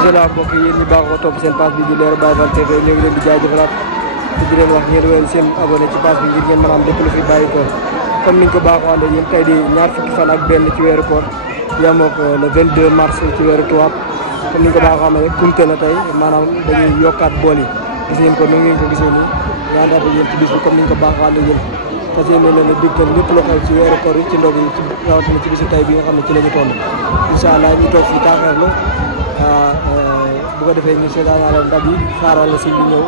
bisimilah mbokk yi ñu baaxoo topp seen page bi di Leral Baye Fall TV ñu ngi leen di jaajëfalaat te di leen wax ngeen wéyal seen abonné ci page bi ngir ngeen mën a am lépp lu fi bàyyi ko comme niñ ko baaxoo ànd ak yéen tey di ñaar fukki fan ak benn ci weeru koor yamoo ko le 22 mars ci weeru tubaab comme niñ ko baaxoo amee rek kumte la tey maanaam dañuy yokkaat bool yi gis ngeen ko nu ngeen ko gisee nii ñu àndaat ak yéen ci bis bi comme niñ ko baaxoo ànd ak yéen parce que yéen leen a digtal lépp lu xew ci weeru koor yi ci ndog yi ci rawatina ci bisu tey bi nga xam ne ci la ñu toll incha allah ñu toog fii taaxeerlu bu ko defee ñu seetaanal ndab yi xaaral la sëñ bi ñëw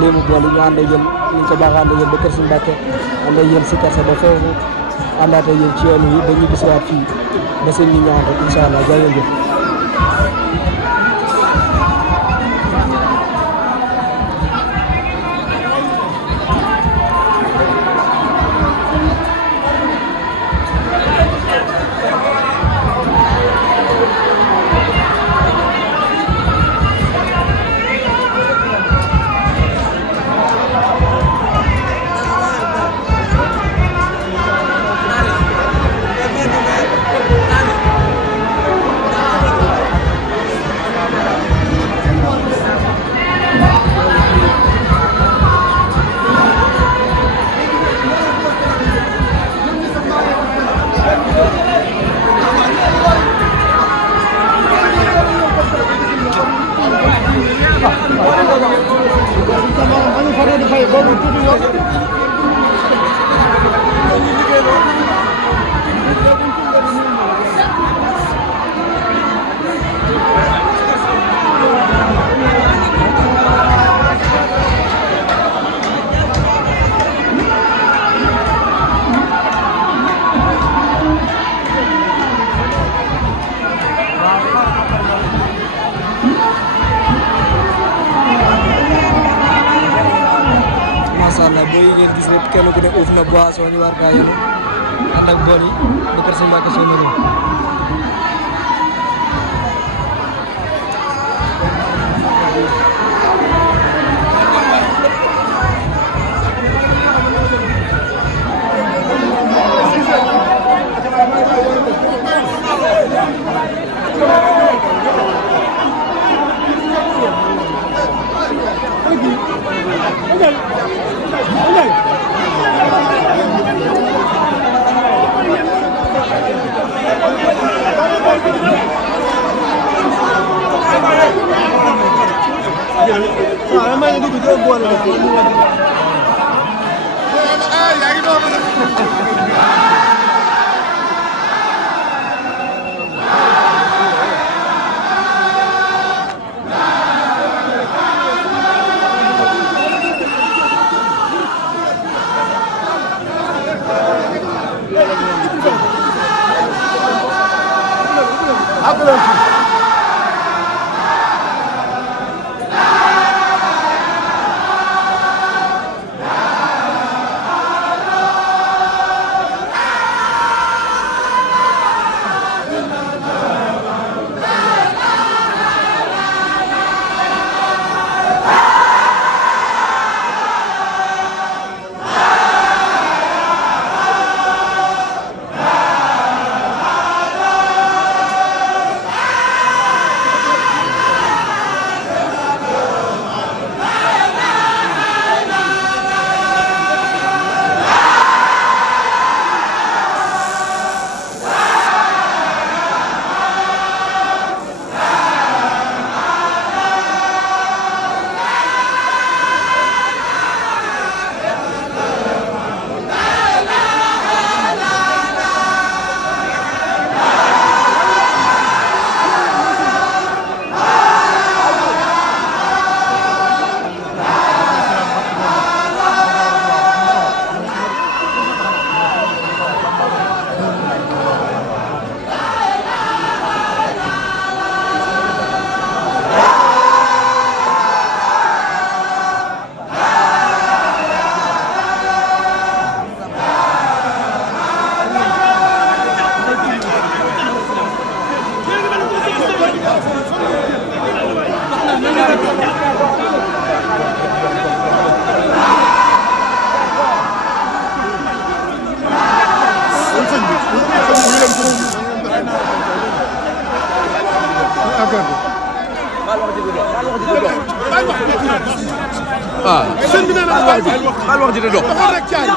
léemu bool yi ñu ànd ak yéen ñu ko baax ànd ak yéen ba kër Sëñ Mbàkke ànd ak yéen si kese ba foofu àndaat ak yéen ci yoon yi ba ñu bisiwaat fii ba sëñ bi ñaan rek incha allah jaa ngeen jëf. Masalah boy ngeen gis rek kenn ku ne uuf na boisson ñu war kaa yenu ànd ak bool yi ba kër Sëñ Mbàkke soo niru ah sëñ bi nee na baal wax ji de dox rek caay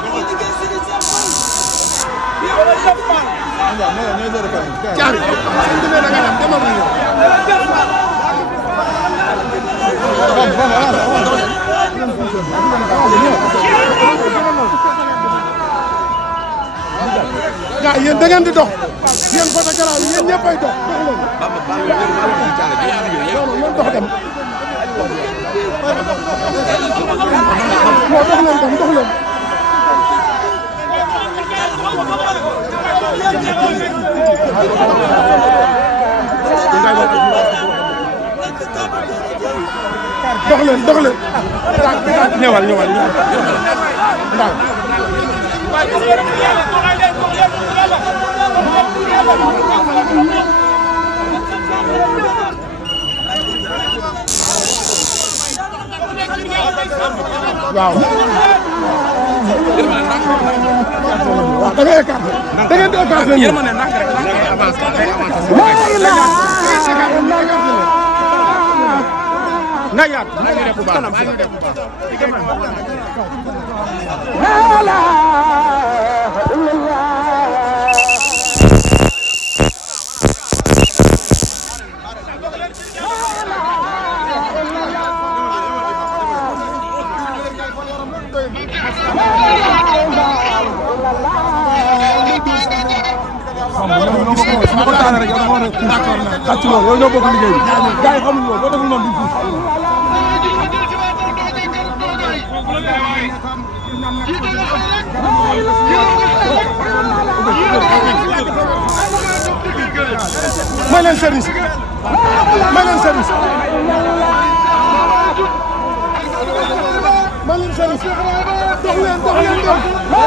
caay sëñ bi nee na nga dem demal nañu gaa yéen da ngeen di dox yéen photographe yi yéen ñëppay dox dox dox dem dox leen dem dox leen dox leen ñëwal ndax waaw da ngay écarté da ngeen di écarté nga yaat kanam si yow ñoo bokk liggéey bi gars yi xamuñu loolu boo deful noonu duñ fuus may leen service may leen service may leen service dox leen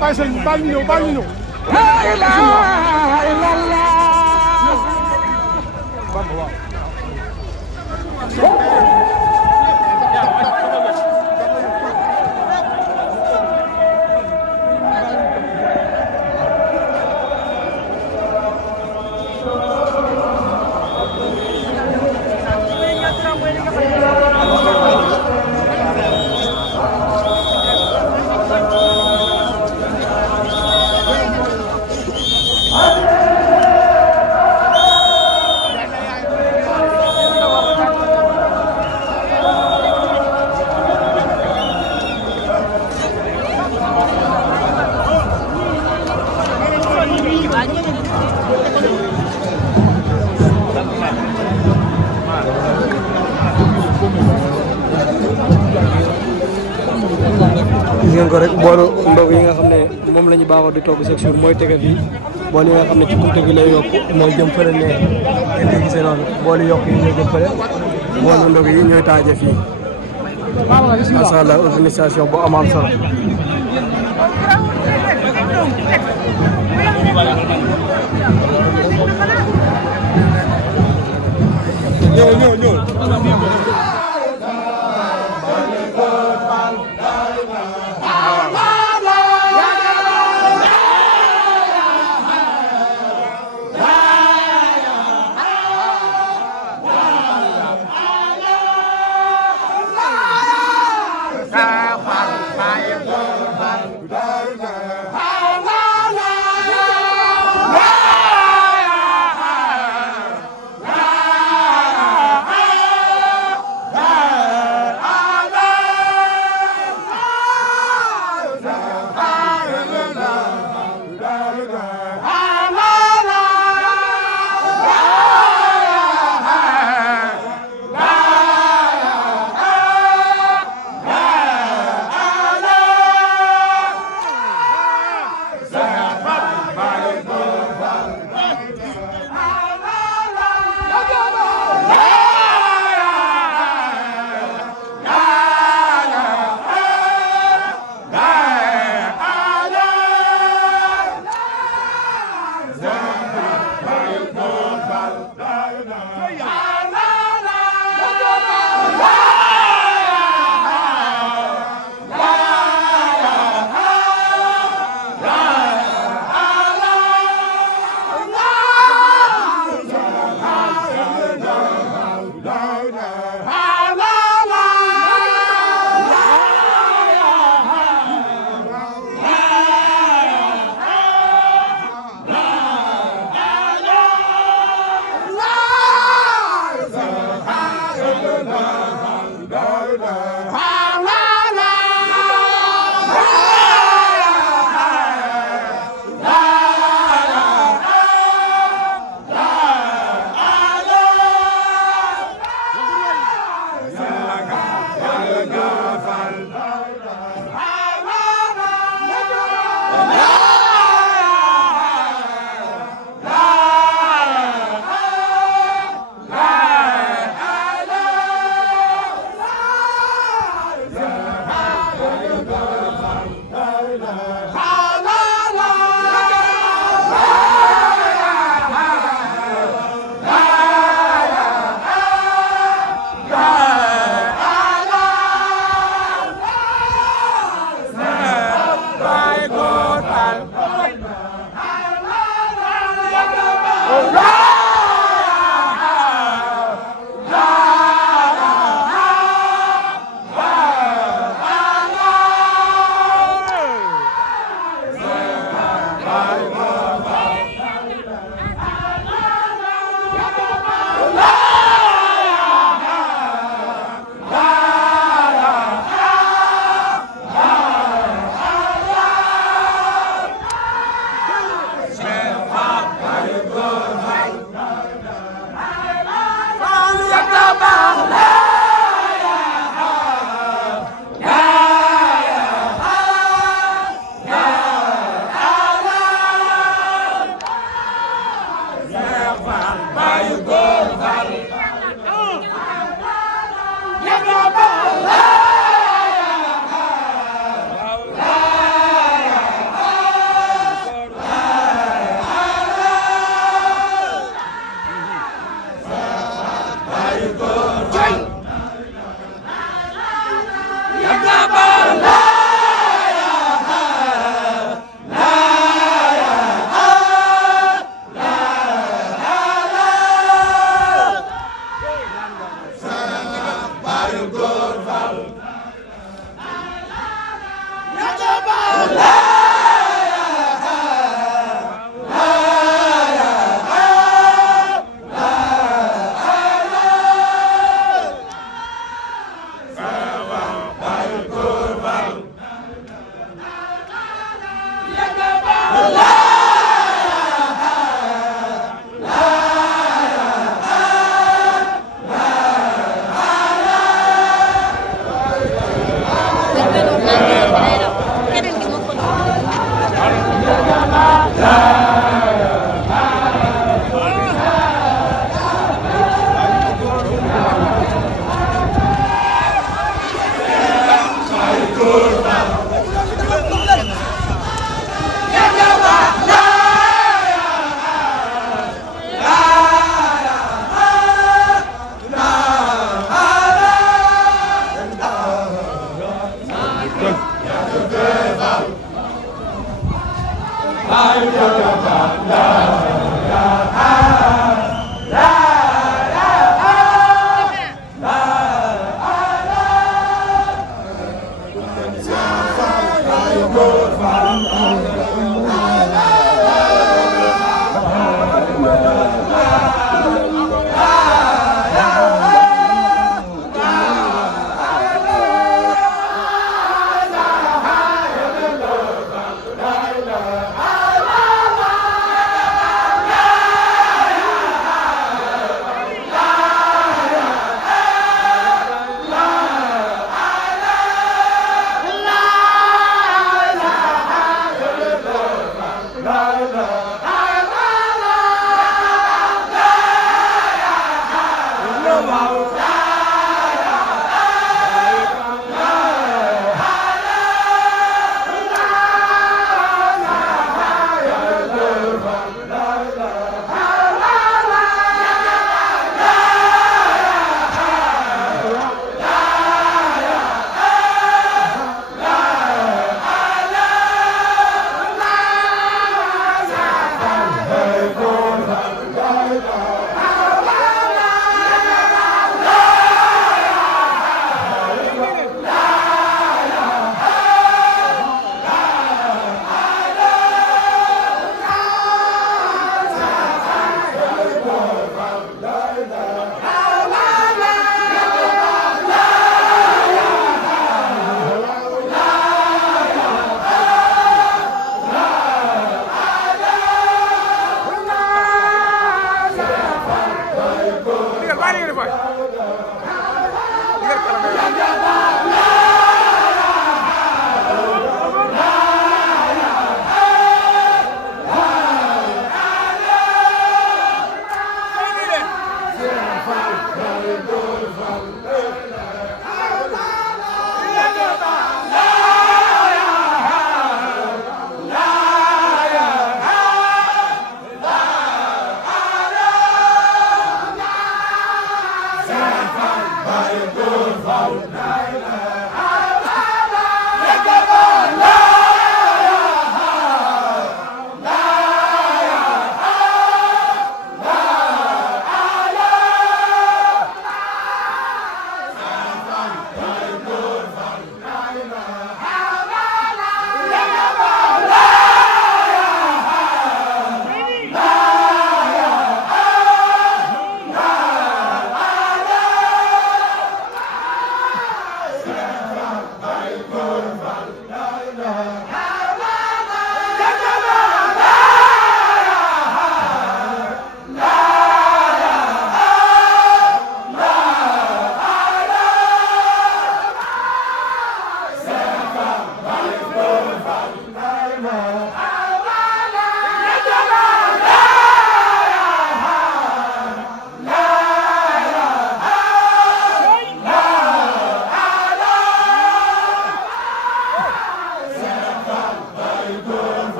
Bàyyi sëñ bi baal ñu ñëw baal ñu ñëw. La ilaha illallah. gis ngeen ko rek boolu ndog yi nga xam ne moom la ñu baaxoo di togg chaque jour mooy tege fii bool yi nga xam ne ci kumte gi lay yokk mooy jëm fële ne ngeen koy gisee noonu boolu yokk yi ñooy jëm fële boolu ndog yi ñooy taaje fii macha allah organisation bu am solo. ñëw